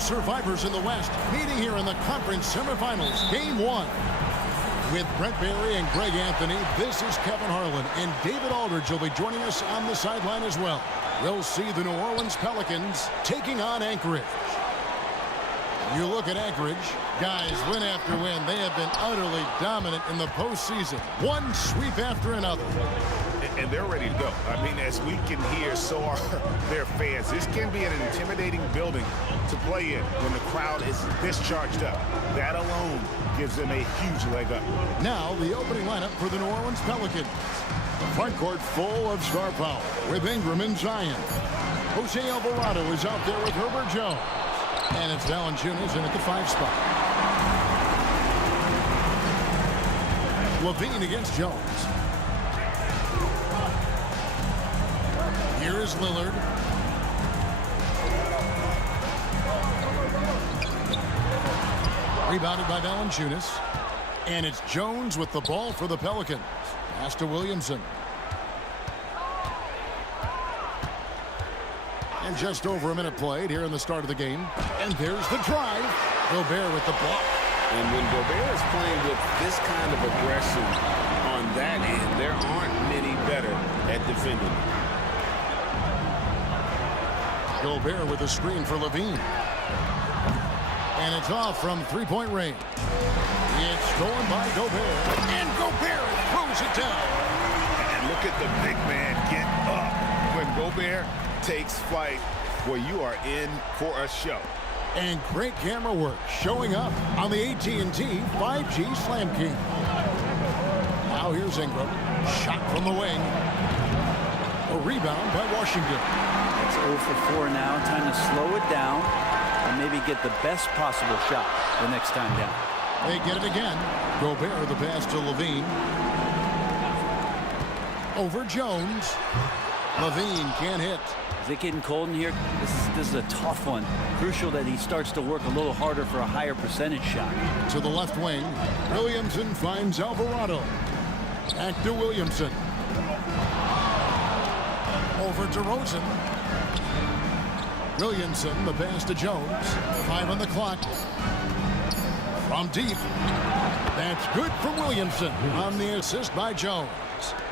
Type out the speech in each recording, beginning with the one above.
survivors in the West meeting here in the conference semifinals, Game 1. With Brent Barry and Greg Anthony, this is Kevin Harlan, and David Aldridge will be joining us on the sideline as well. We'll see the New Orleans Pelicans taking on Anchorage. You look at Anchorage, guys, win after win, they have been utterly dominant in the postseason. One sweep after another. And they're ready to go. I mean, as we can hear, so are their fans. This can be an intimidating building to play in when the crowd is this charged up. That alone gives them a huge leg up. Now, the opening lineup for the New Orleans Pelicans. The front court full of star power with Ingram and Zion. Jose Alvarado is out there with Herbert Jones. And it's Valanciunas in at the 5 spot. Levine against Jones. Here is Lillard. Rebounded by Valanciunas. And it's Jones with the ball for the Pelicans. Pass to Williamson. And just over a minute played here in the start of the game. And there's the drive. Gobert with the block. And when Gobert is playing with this kind of aggression on that end, there aren't many better at defending. Gobert with a screen for Levine. And it's off from three-point range. It's stolen by Gobert. And Gobert throws it down. And look at the big man get up. When Gobert takes flight, well, you are in for a show. And great camera work showing up on the AT&T 5G Slam King. Now here's Ingram. Shot from the wing. A rebound by Washington. It's 0 for 4 now. Time to slow it down and maybe get the best possible shot the next time down. They get it again. Gobert the pass to Levine. Over Jones. Levine can't hit. Is it getting cold in here? This is a tough one. Crucial that he starts to work a little harder for a higher percentage shot. To the left wing. Williamson finds Alvarado. Back to Williamson. Over to Rosen. Williamson, the pass to Jones. 5 on the clock. From deep. That's good for Williamson on the assist by Jones.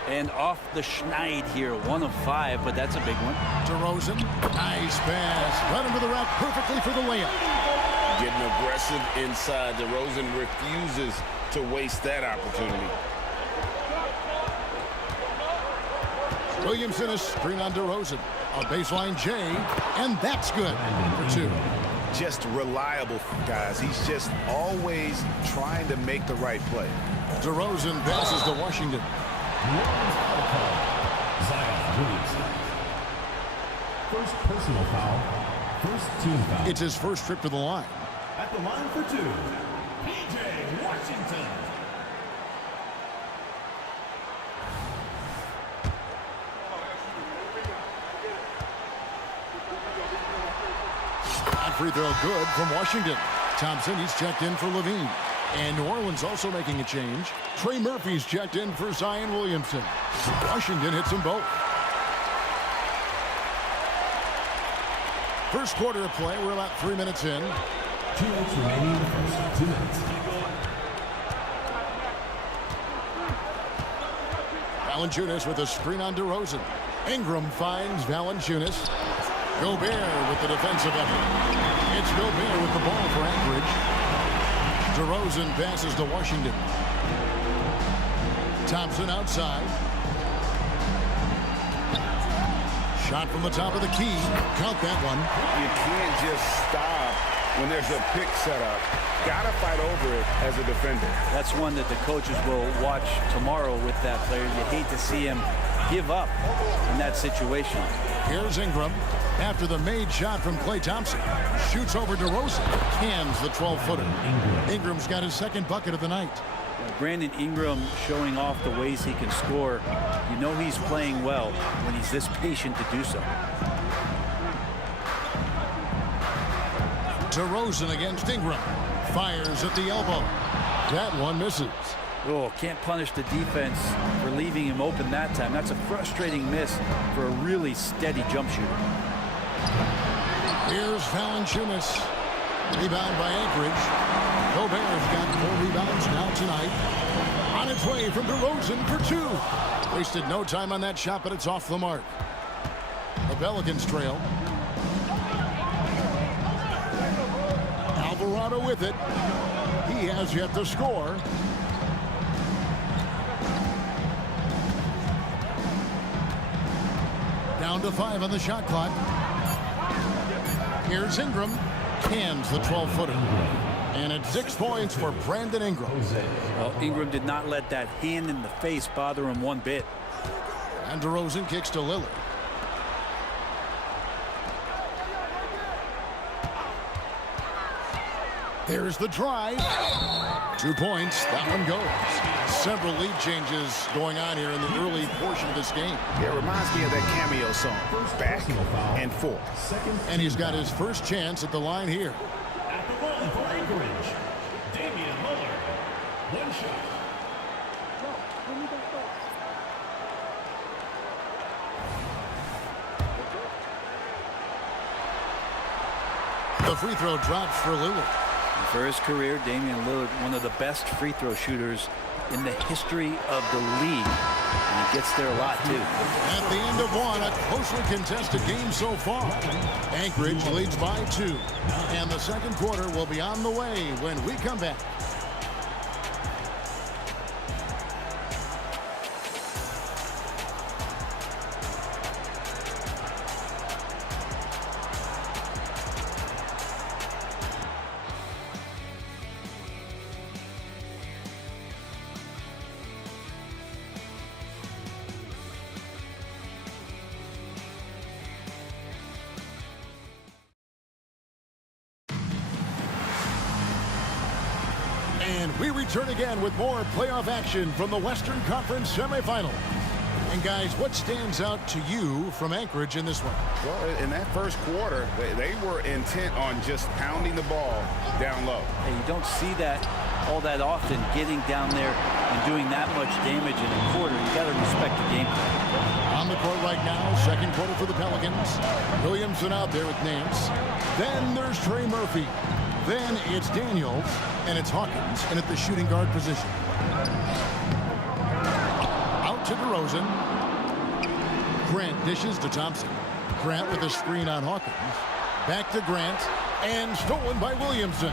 And off the schneid here, 1 of 5, but that's a big one. DeRozan, nice pass. Right into the rack perfectly for the layup. Getting aggressive inside. DeRozan refuses to waste that opportunity. Williamson is screen on DeRozan. A baseline J, and that's good for 2. Just reliable, guys. He's just always trying to make the right play. DeRozan passes to Washington. First personal foul. First team foul. It's his first trip to the line. At the line for 2, P.J. Washington. Free throw good from Washington. Thompson, he's checked in for Levine. And New Orleans also making a change. Trey Murphy's checked in for Zion Williamson. Washington hits them both. First quarter of play. We're about 3 minutes in. 2 minutes remaining. First 2 minutes. Valanciunas with a screen on DeRozan. Ingram finds Valanciunas. Gobert with the defensive effort. It's Gobert with the ball for Anchorage. DeRozan passes to Washington. Thompson outside. Shot from the top of the key. Count that one. You can't just stop when there's a pick set up. Gotta fight over it as a defender. That's one that the coaches will watch tomorrow with that player. You hate to see him give up in that situation. Here's Ingram. After the made shot from Klay Thompson. Shoots over DeRozan. Cans the 12-footer. Ingram's got his second bucket of the night. Brandon Ingram showing off the ways he can score. You know he's playing well when he's this patient to do so. DeRozan against Ingram. Fires at the elbow. That one misses. Oh, can't punish the defense for leaving him open that time. That's a frustrating miss for a really steady jump shooter. Here's Valanciunas. Rebound by Anchorage. Gobert's got 4 rebounds now tonight. On its way from DeRozan for 2. Wasted no time on that shot, but it's off the mark. The Pelicans trail. Alvarado with it. He has yet to score. Down to 5 on the shot clock. Here's Ingram. Cans the 12-footer. And it's 6 points for Brandon Ingram. Well, Ingram did not let that hand in the face bother him one bit. And DeRozan kicks to Lillard. There's the drive. 2 points. That one goes. Several lead changes going on here in the early portion of this game. It reminds me of that cameo song, Back and Forth. And he's got his first chance at the line here. At the line for Anchorage, Damian Lillard. 1 shot. The free throw drops for Lillard. For his career, Damian Lillard, one of the best free throw shooters in the history of the league. And he gets there a lot, too. At the end of one, a closely contested game so far. Anchorage leads by 2. And the second quarter will be on the way when we come back. And we return again with more playoff action from the Western Conference semifinals. And guys, what stands out to you from Anchorage in this one? Well, in that first quarter, they were intent on just pounding the ball down low. Hey, you don't see that all that often, getting down there and doing that much damage in a quarter. You got to respect the game plan. On the court right now, second quarter for the Pelicans. Williamson out there with Nance. Then there's Trey Murphy. Then it's Daniels, and it's Hawkins, and at the shooting guard position. Out to DeRozan. Grant dishes to Thompson. Grant with a screen on Hawkins. Back to Grant, and stolen by Williamson.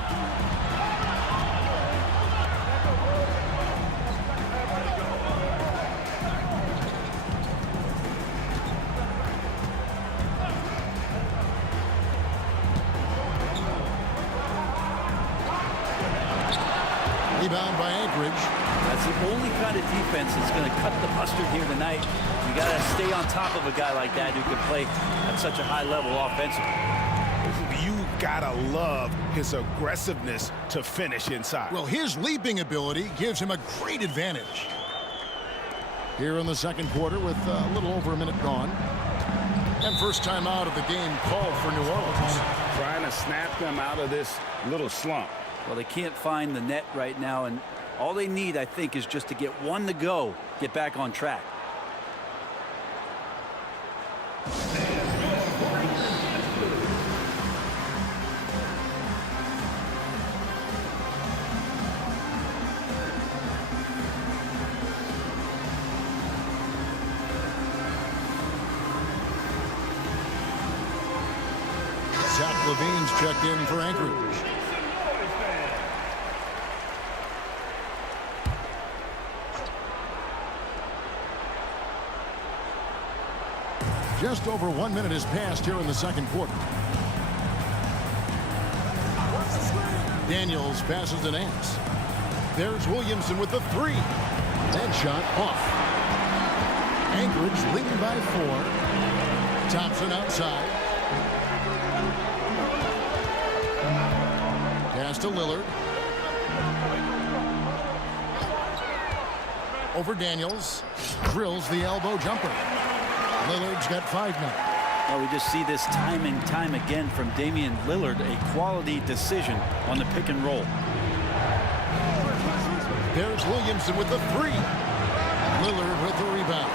Rebound by Anchorage. That's the only kind of defense that's going to cut the mustard here tonight. You got to stay on top of a guy like that who can play at such a high level offensively. You gotta love his aggressiveness to finish inside. Well, his leaping ability gives him a great advantage. Here in the second quarter with a little over a minute gone. And first time out of the game called for New Orleans. Trying to snap them out of this little slump. Well, they can't find the net right now, and all they need, I think, is just to get one to go, get back on track. Zach Levine's checked in for Anchorage. Just over 1 minute has passed here in the second quarter. Daniels passes to Nance. There's Williamson with the three. That shot off. Anchorage leading by 4. Thompson outside. Pass to Lillard. Over Daniels. Drills the elbow jumper. Lillard's got 5 now. Well, we just see this time and time again from Damian Lillard, a quality decision on the pick and roll. There's Williamson with the 3. Lillard with the rebound.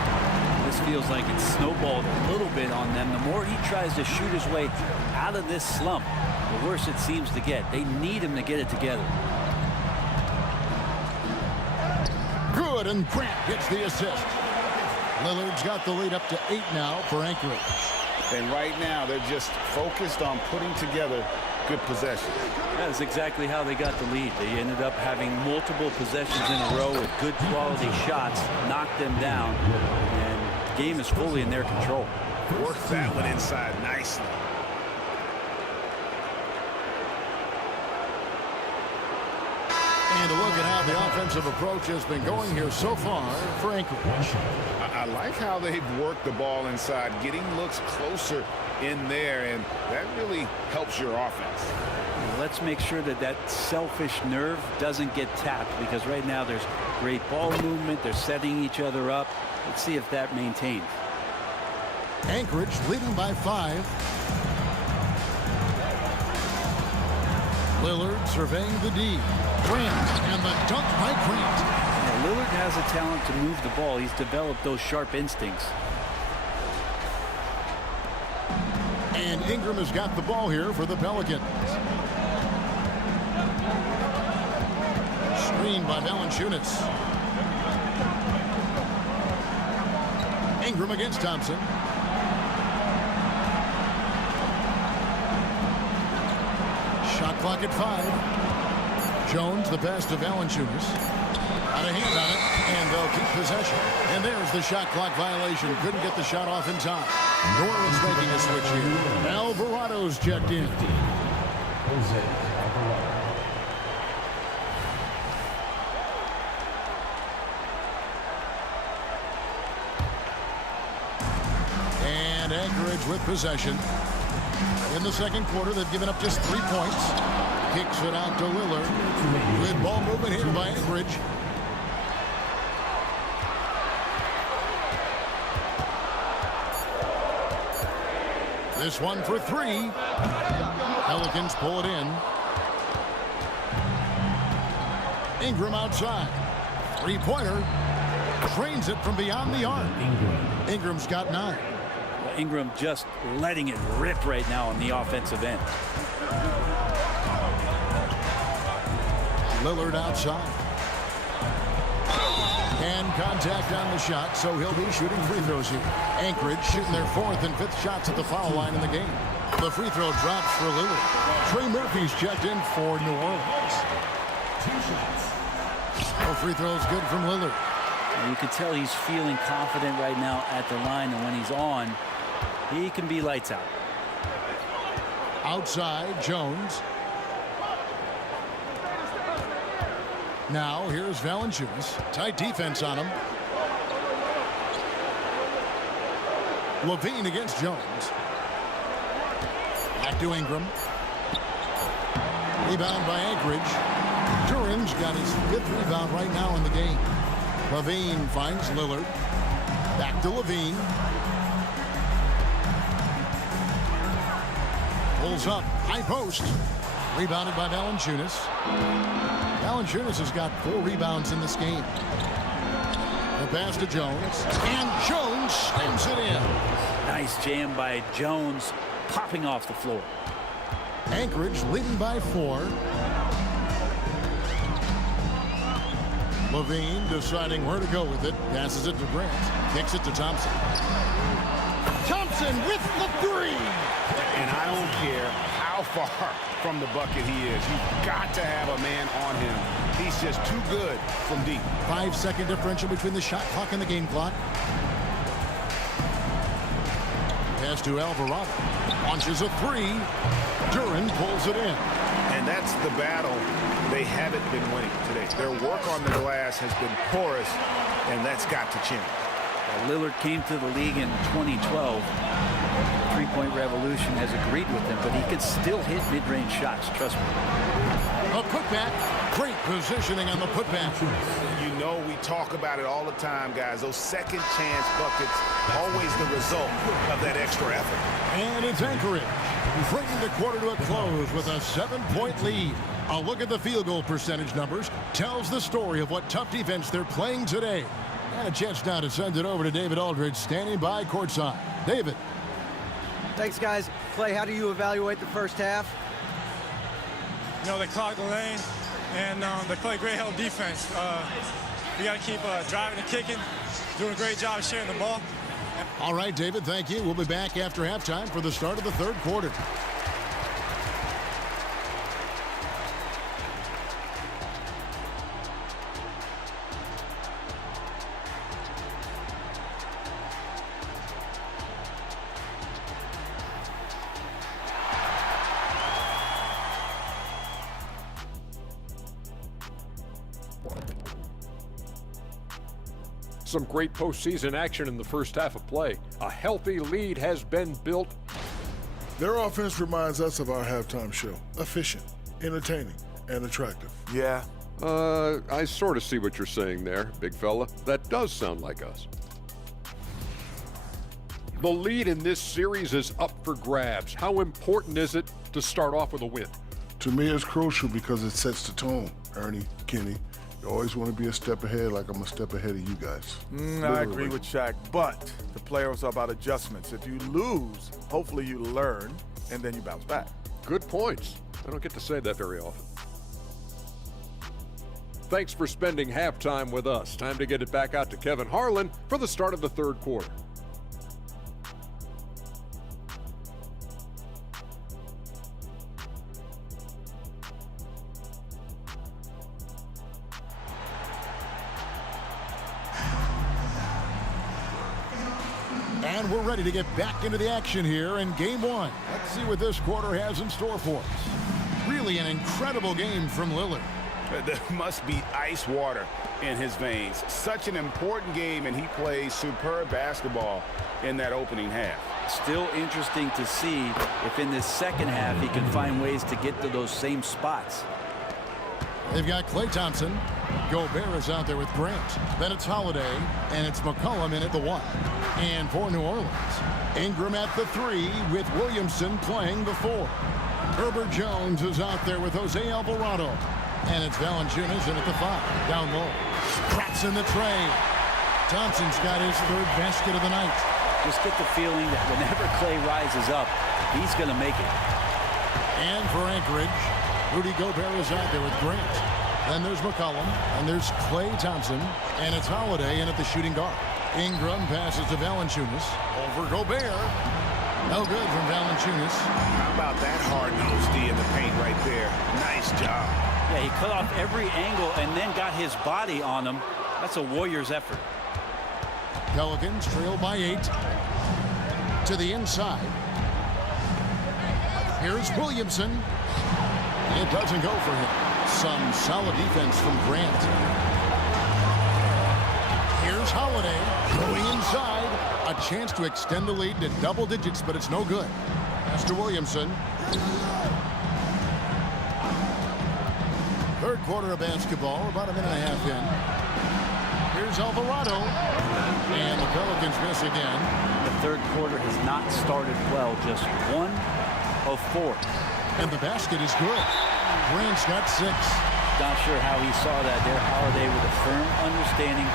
This feels like it's snowballed a little bit on them. The more he tries to shoot his way out of this slump, the worse it seems to get. They need him to get it together. Good, and Grant gets the assist. Lillard's got the lead up to 8 now for Anchorage. And right now, they're just focused on putting together good possessions. That's exactly how they got the lead. They ended up having multiple possessions in a row with good quality shots, knocked them down, and the game is fully in their control. Worked that one inside nicely. And a look at how the offensive approach has been going here so far for Anchorage. I like how they've worked the ball inside, getting looks closer in there, and that really helps your offense. Let's make sure that that selfish nerve doesn't get tapped, because right now there's great ball movement. They're setting each other up. Let's see if that maintains. Anchorage leading by 5. Lillard surveying the D. Grant, and the dunk by Grant. Yeah, Lillard has a talent to move the ball. He's developed those sharp instincts. And Ingram has got the ball here for the Pelicans. Screen by Valanciunas. Ingram against Thompson. Shot clock at 5. Jones, the pass to Valanciunas. Got a hand on it, and they'll keep possession. And there's the shot clock violation. Couldn't get the shot off in time. New Orleans making a switch here. Alvarado's checked in. And Anchorage with possession. In the second quarter, they've given up just 3 points. Kicks it out to Lillard. Good ball movement here by Anchorage. This one for 3. Pelicans pull it in. Ingram outside. 3-pointer. Trains it from beyond the arc. Ingram's got 9. Ingram just letting it rip right now on the offensive end. Lillard outside. And contact on the shot, so he'll be shooting free throws here. Anchorage shooting their 4th and 5th shots at the foul line in the game. The free throw drops for Lillard. Trey Murphy's checked in for New Orleans. 2 shots. No free throws good from Lillard. And you can tell he's feeling confident right now at the line, and when he's on, he can be lights out. Outside, Jones. Now, here's Valanciunas. Tight defense on him. Levine against Jones. Back to Ingram. Rebound by Anchorage. Duran's got his 5th rebound right now in the game. Levine finds Lillard. Back to Levine. Pulls up. High post. Rebounded by Valanciunas. Valanciunas has got 4 rebounds in this game. The pass to Jones. And Jones slams it in. Nice jam by Jones, popping off the floor. Anchorage leading by 4. Levine deciding where to go with it. Passes it to Grant. Kicks it to Thompson. Thompson with the 3. And I don't care how far from the bucket he is. You've got to have a man on him. He's just too good from deep. 5-second differential between the shot clock and the game clock. Pass to Alvarado. Launches a 3. Duran pulls it in. And that's the battle they haven't been winning today. Their work on the glass has been porous, and that's got to change. Lillard came to the league in 2012. The three-point revolution has agreed with him, but he could still hit mid-range shots, trust me. A putback. Great positioning on the putback. You know, we talk about it all the time, guys. Those second chance buckets, always the result of that extra effort. And it's Anchorage, bringing the quarter to a close with a 7-point lead. A look at the field goal percentage numbers tells the story of what tough defense they're playing today. And a chance now to send it over to David Aldridge, standing by courtside. David. Thanks, guys. Clay, how do you evaluate the first half? You know, they clogged the lane, and they play great hell defense. We got to keep driving and kicking, doing a great job sharing the ball. All right, David, thank you. We'll be back after halftime for the start of the third quarter. Some great postseason action in the first half of play. A healthy lead has been built. Their offense reminds us of our halftime show. Efficient, entertaining, and attractive. Yeah. I sort of see what you're saying there, big fella. That does sound like us. The lead in this series is up for grabs. How important is it to start off with a win? To me, it's crucial because it sets the tone. Ernie, Kenny, you always want to be a step ahead, like I'm a step ahead of you guys. I agree with Shaq, but the playoffs are about adjustments. If you lose, hopefully you learn, and then you bounce back. Good points. I don't get to say that very often. Thanks for spending halftime with us. Time to get it back out to Kevin Harlan for the start of the third quarter. And we're ready to get back into the action here in game one. Let's see what this quarter has in store for us. Really an incredible game from Lillard. There must be ice water in his veins. Such an important game, and he plays superb basketball in that opening half. Still interesting to see if in this second half he can find ways to get to those same spots. They've got Klay Thompson. Gobert is out there with Grant. Then it's Holiday, and it's McCollum in at the 1. And for New Orleans, Ingram at the 3 with Williamson playing the 4. Herbert Jones is out there with Jose Alvarado. And it's Valanciunas in at the 5. Down low. Cracks in the tray. Thompson's got his third basket of the night. Just get the feeling that whenever Klay rises up, he's going to make it. And for Anchorage, Rudy Gobert is out there with Grant. Then there's McCollum, and there's Klay Thompson, and it's Holiday in at the shooting guard. Ingram passes to Valanciunas. Over Gobert. No good from Valanciunas. How about that hard-nosed D in the paint right there? Nice job. Yeah, he cut off every angle and then got his body on him. That's a Warriors effort. Pelicans trail by 8. To the inside. Here's Williamson. It doesn't go for him. Some solid defense from Grant. Here's Holiday going inside. A chance to extend the lead to double digits, but it's no good. Pass to Williamson. Third quarter of basketball, about a minute and a half in. Here's Alvarado. And the Pelicans miss again. The third quarter has not started well, just 1 of 4. And the basket is good. Grant's got 6. Not sure how he saw that there. Holiday with a firm understanding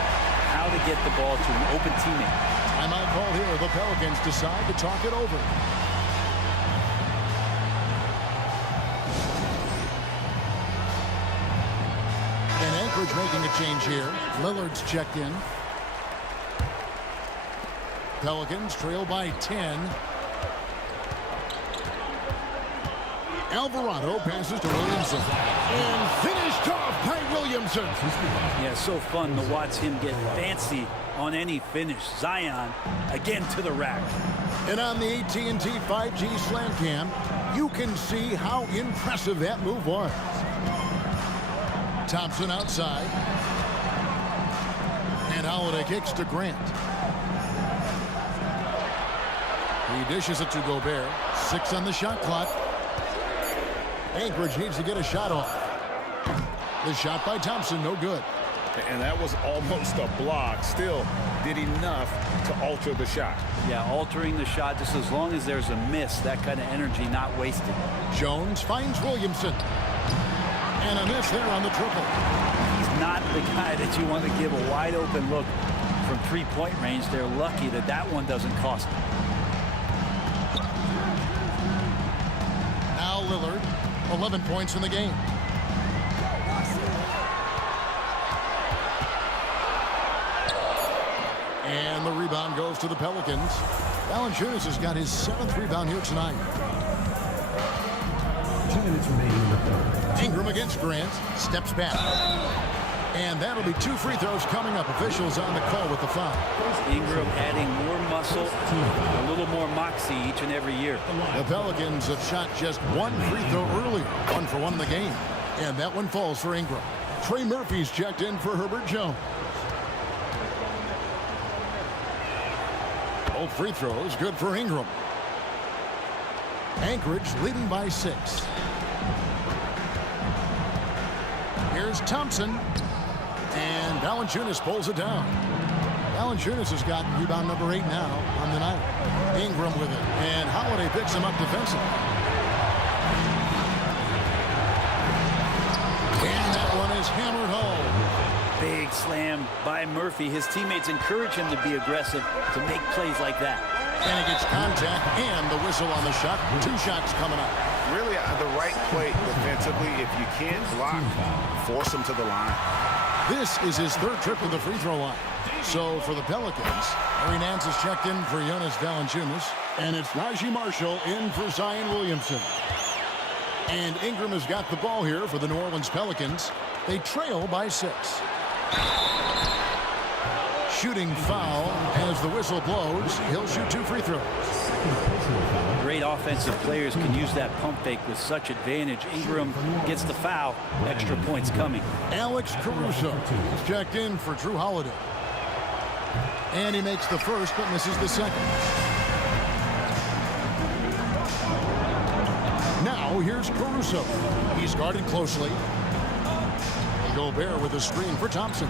how to get the ball to an open teammate. Timeout call here. The Pelicans decide to talk it over. And Anchorage making a change here. Lillard's checked in. Pelicans trail by 10. Alvarado passes to Williamson. And finished off by Williamson. Yeah, so fun to watch him get fancy on any finish. Zion again to the rack. And on the AT&T 5G Slam Cam, you can see how impressive that move was. Thompson outside. And Holiday kicks to Grant. He dishes it to Gobert. 6 on the shot clock. Anchorage needs to get a shot off. The shot by Thompson, no good. And that was almost a block. Still did enough to alter the shot. Yeah, altering the shot just as long as there's a miss. That kind of energy not wasted. Jones finds Williamson. And a miss there on the triple. He's not the guy that you want to give a wide open look from three-point range. They're lucky that that one doesn't cost them. Now Lillard, 11 points in the game. And the rebound goes to the Pelicans. Valanciunas has got his 7th rebound here tonight. 2 minutes remaining in the third. Ingram against Grant. Steps back. And that'll be 2 free throws coming up. Officials on the call with the foul. Ingram adding more muscle, a little more moxie each and every year. The Pelicans have shot just 1 free throw earlier. 1 for 1 in the game. And that one falls for Ingram. Trey Murphy's checked in for Herbert Jones. Both free throws good for Ingram. Anchorage leading by 6. Here's Thompson. And Valanciunas pulls it down. Valanciunas has got rebound number 8 now on the night. Ingram with it. And Holiday picks him up defensively. And that one is hammered home. Big slam by Murphy. His teammates encourage him to be aggressive, to make plays like that. And he gets contact and the whistle on the shot. 2 shots coming up. Really the right play defensively. If you can't block, force him to the line. This is his 3rd trip to the free throw line. So for the Pelicans, Larry Nance is checked in for Jonas Valanciunas. And it's Najee Marshall in for Zion Williamson. And Ingram has got the ball here for the New Orleans Pelicans. They trail by 6. Shooting foul as the whistle blows. He'll shoot 2 free throws. Great offensive players can use that pump fake with such advantage. Ingram gets the foul. Extra points coming. Alex Caruso is checked in for Drew Holiday. And he makes the first but misses the second. Now here's Caruso. He's guarded closely. Gobert with a screen for Thompson.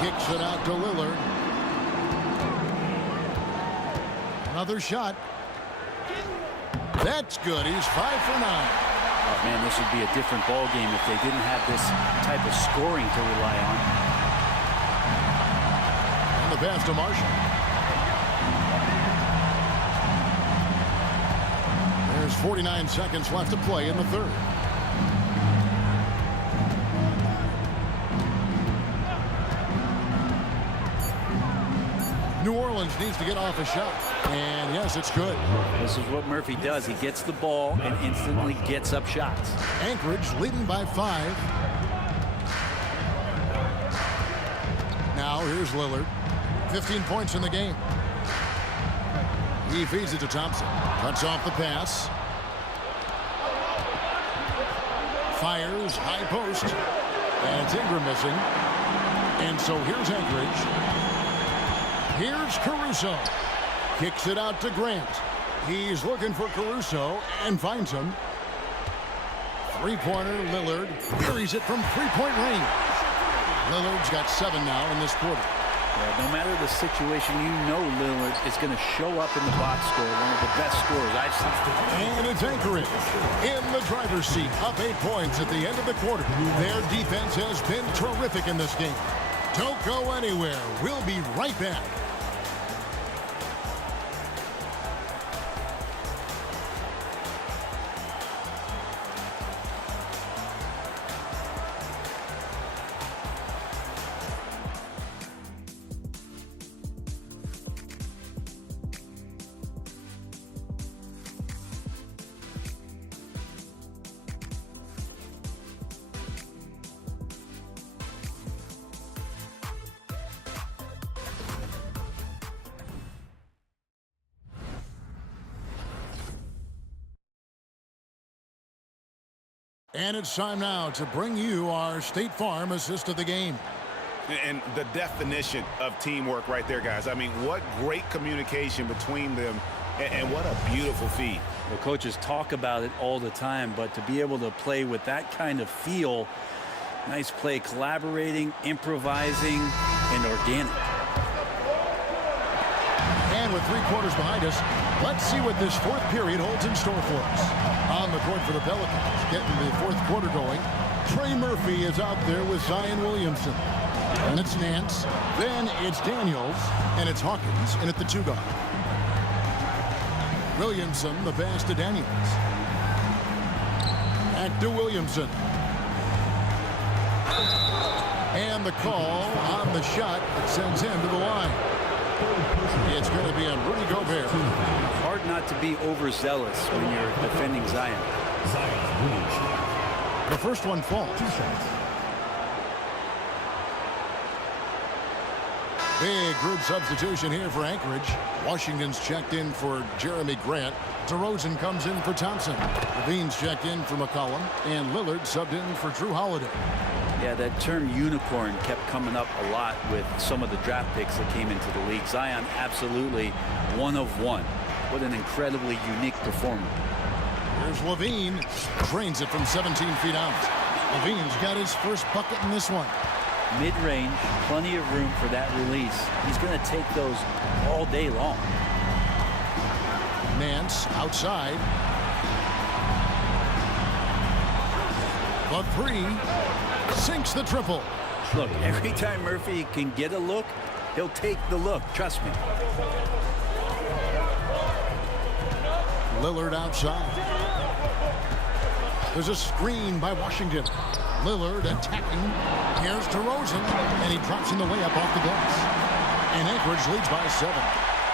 Kicks it out to Lillard. Another shot. That's good. He's 5 for 9. Oh, man, this would be a different ball game if they didn't have this type of scoring to rely on. And the pass to Marshall. There's 49 seconds left to play in the 3rd. New Orleans needs to get off a shot. And yes, it's good. This is what Murphy does. He gets the ball and instantly gets up shots. Anchorage leading by 5. Now here's Lillard. 15 points in the game. He feeds it to Thompson. Cuts off the pass. Fires high post. And it's Ingram missing. And so here's Anchorage. Here's Caruso. Kicks it out to Grant. He's looking for Caruso and finds him. 3-pointer Lillard. Buries it from 3-point range. Lillard's got 7 now in this quarter. Yeah, no matter the situation, you know Lillard is going to show up in the box score. One of the best scorers I've seen. And it's Anchorage in the driver's seat. Up 8 points at the end of the quarter. Their defense has been terrific in this game. Don't go anywhere. We'll be right back. And it's time now to bring you our State Farm assist of the game. And the definition of teamwork right there, guys. I mean, what great communication between them, and what a beautiful feed. Well, coaches talk about it all the time, but to be able to play with that kind of feel, nice play, collaborating, improvising, and organic. And with 3 quarters behind us, let's see what this 4th period holds in store for us. On the court for the Pelicans, getting the 4th quarter going. Trey Murphy is out there with Zion Williamson. And it's Nance. Then it's Daniels. And it's Hawkins in at the 2 guard. Williamson, the pass to Daniels. Back to Williamson. And the call on the shot that sends him to the line. It's going to be on Rudy Gobert. Hard not to be overzealous when you're defending Zion. The first one falls. Big group substitution here for Anchorage. Washington's checked in for Jeremy Grant. DeRozan comes in for Thompson. Levine's checked in for McCollum. And Lillard subbed in for Drew Holiday. Yeah, that term unicorn kept coming up a lot with some of the draft picks that came into the league. Zion, absolutely one of one. What an incredibly unique performer. Here's Levine. Drains it from 17 feet out. Levine's got his first bucket in this one. Mid-range, plenty of room for that release. He's going to take those all day long. Nance outside. The 3 sinks the triple. Look, every time Murphy can get a look, he'll take the look. Trust me. Lillard outside. There's a screen by Washington. Lillard attacking. Here's DeRozan, and he drops in the way up off the glass. And Anchorage leads by 7.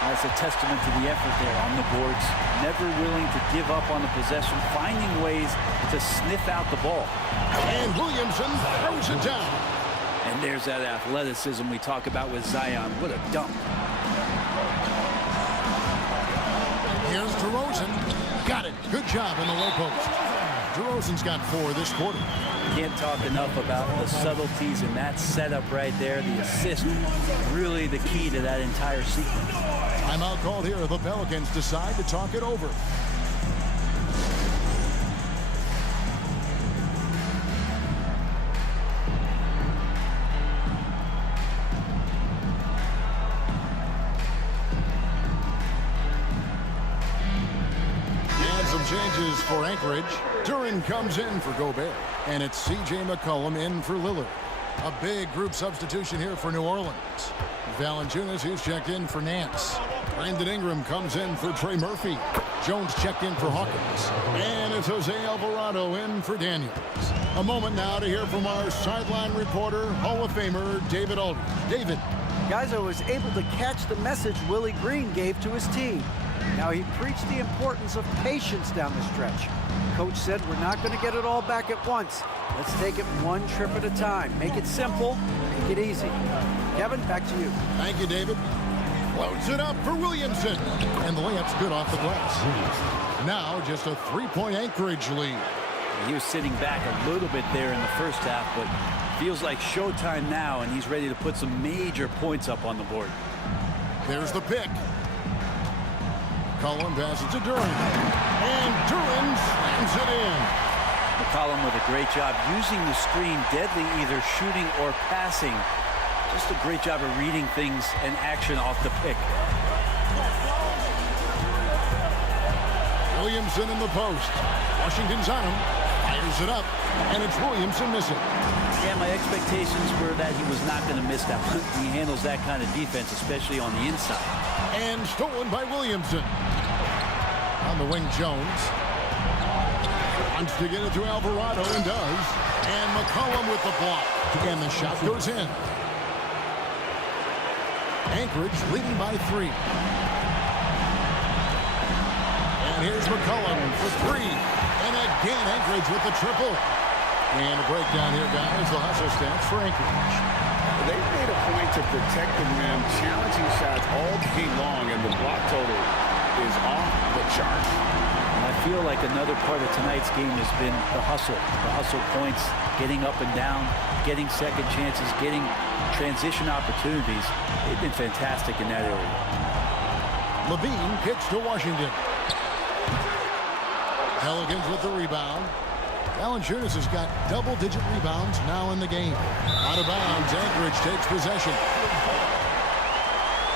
That's a testament to the effort there on the boards. Never willing to give up on the possession, finding ways to sniff out the ball. And Williamson throws it down. And there's that athleticism we talk about with Zion. What a dunk. Here's DeRozan. Got it. Good job in the low post. DeRozan's got 4 this quarter. Can't talk enough about the subtleties in that setup right there. The assist, really the key to that entire sequence. Timeout called here. The Pelicans decide to talk it over. Changes for Anchorage. Duran comes in for Gobert. And it's C.J. McCollum in for Lillard. A big group substitution here for New Orleans. Valanciunas, who's checked in for Nance. Brandon Ingram comes in for Trey Murphy. Jones checked in for Hawkins. And it's Jose Alvarado in for Daniels. A moment now to hear from our sideline reporter, Hall of Famer David Aldridge. David. Guys, I was able to catch the message Willie Green gave to his team. Now, he preached the importance of patience down the stretch. Coach said we're not going to get it all back at once. Let's take it one trip at a time. Make it simple, make it easy. Kevin, back to you. Thank you, David. Loads it up for Williamson. And the layup's good off the glass. Now just a 3-point Anchorage lead. He was sitting back a little bit there in the first half, but feels like showtime now, and he's ready to put some major points up on the board. There's the pick. McCollum passes to Duran. And Duran slams it in. McCollum with a great job using the screen, deadly either shooting or passing. Just a great job of reading things and action off the pick. Williamson in the post. Washington's on him. Fires it up. And it's Williamson missing. Yeah, my expectations were that he was not going to miss that one. He handles that kind of defense, especially on the inside. And stolen by Williamson. On the wing, Jones. Wants to get it to Alvarado and does. And McCollum with the block. And the shot goes in. Anchorage leading by 3. And here's McCollum for 3. And again, Anchorage with the triple. And a breakdown here, guys. The hustle stats for Anchorage. They made a point to protect the rim, challenging shots all game long, and the block total is off the chart. I feel like another part of tonight's game has been the hustle points, getting up and down, getting second chances, getting transition opportunities. They've been fantastic in that area. Levine kicks to Washington. Pelicans with the rebound. Valanciunas has got double-digit rebounds now in the game. Out of bounds, Anchorage takes possession.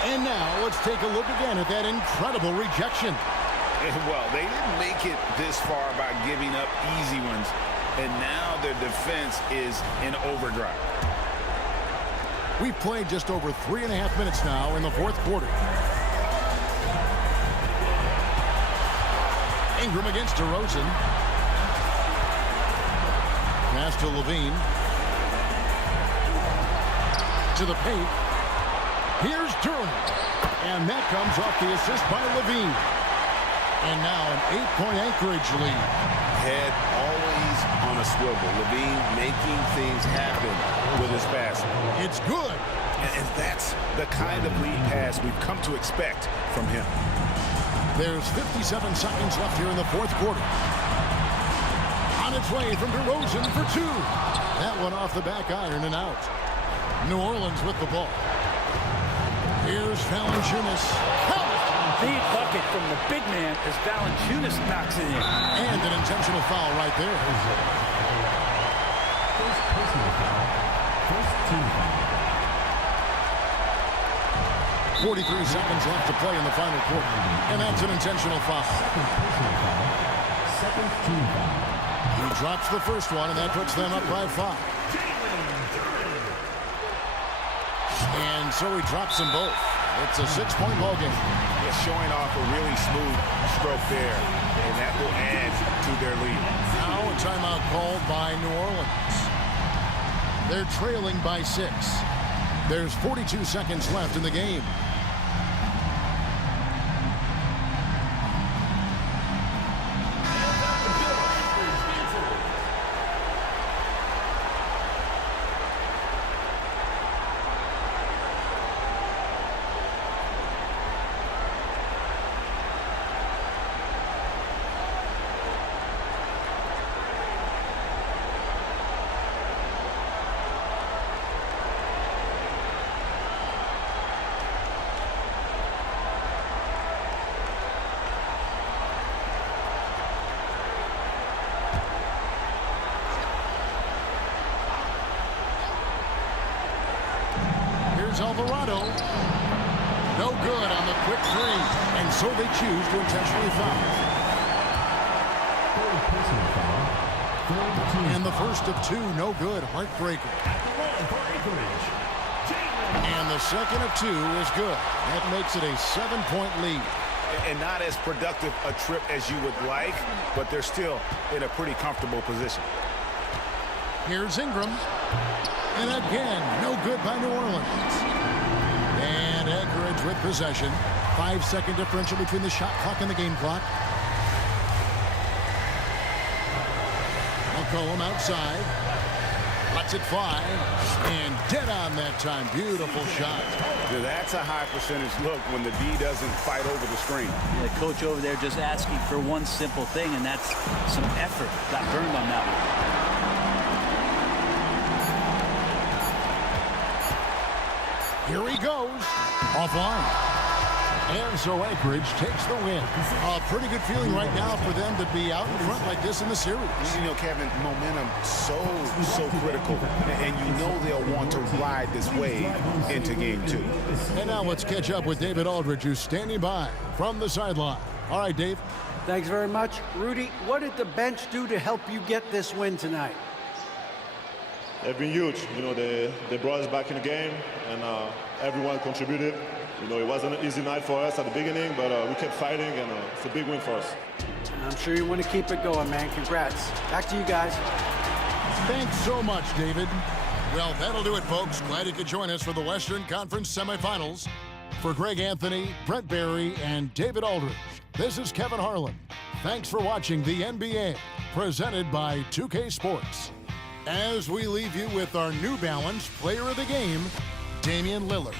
And now let's take a look again at that incredible rejection. Well, they didn't make it this far by giving up easy ones, and now their defense is in overdrive. We've played just over 3.5 minutes now in the fourth quarter. Ingram against DeRozan. Pass to Levine. To the paint. Here's Durham. And that comes off the assist by Levine. And now an 8-point Anchorage lead. Head always on a swivel. Levine making things happen with his pass. It's good. And that's the kind of lead pass we've come to expect from him. There's 57 seconds left here in the fourth quarter. On its way from DeRozan for two. That one off the back iron and out. New Orleans with the ball. Here's Valanciunas. Big bucket from the big man as Valanciunas knocks it in. And an intentional foul right there. First personal foul. First team foul. 43 seconds left to play in the final quarter. And that's an intentional foul. Second personal foul. Second team foul. He drops the first one, and that puts them up by 5. And so he drops them both. It's a 6-point ball game. Yeah, showing off a really smooth stroke there, and that will add to their lead. Now a timeout called by New Orleans. They're trailing by 6. There's 42 seconds left in the game. Alvarado. No good on the quick three. And so they choose to intentionally foul. Third personal foul. Third team And the first of 2, no good. Heartbreaker. at the line for Anchorage. And the second of 2 is good. That makes it a 7-point lead. And not as productive a trip as you would like, but they're still in a pretty comfortable position. Here's Ingram. And again, no good by New Orleans. And Anchorage with possession. 5-second differential between the shot clock and the game clock. McCollum outside. Lets it fly. And dead on that time. Beautiful shot. Yeah, that's a high percentage look when the D doesn't fight over the screen. Yeah, the coach over there just asking for one simple thing, and that's some effort. Got burned on that one. Here he goes. Offline. And so Anchorage takes the win. A pretty good feeling right now for them to be out in front like this in the series. You know, Kevin, momentum so critical. And you know they'll want to ride this wave into game 2. And now let's catch up with David Aldridge, who's standing by from the sideline. All right, Dave. Thanks very much. Rudy, what did the bench do to help you get this win tonight? They've been huge. You know, they brought us back in the game, and everyone contributed. You know, it wasn't an easy night for us at the beginning, but we kept fighting, and it's a big win for us. I'm sure you want to keep it going, man. Congrats. Back to you guys. Thanks so much, David. Well, that'll do it, folks. Glad you could join us for the Western Conference Semifinals. For Greg Anthony, Brett Barry, and David Aldridge, this is Kevin Harlan. Thanks for watching the NBA, presented by 2K Sports. As we leave you with our New Balance Player of the Game, Damian Lillard.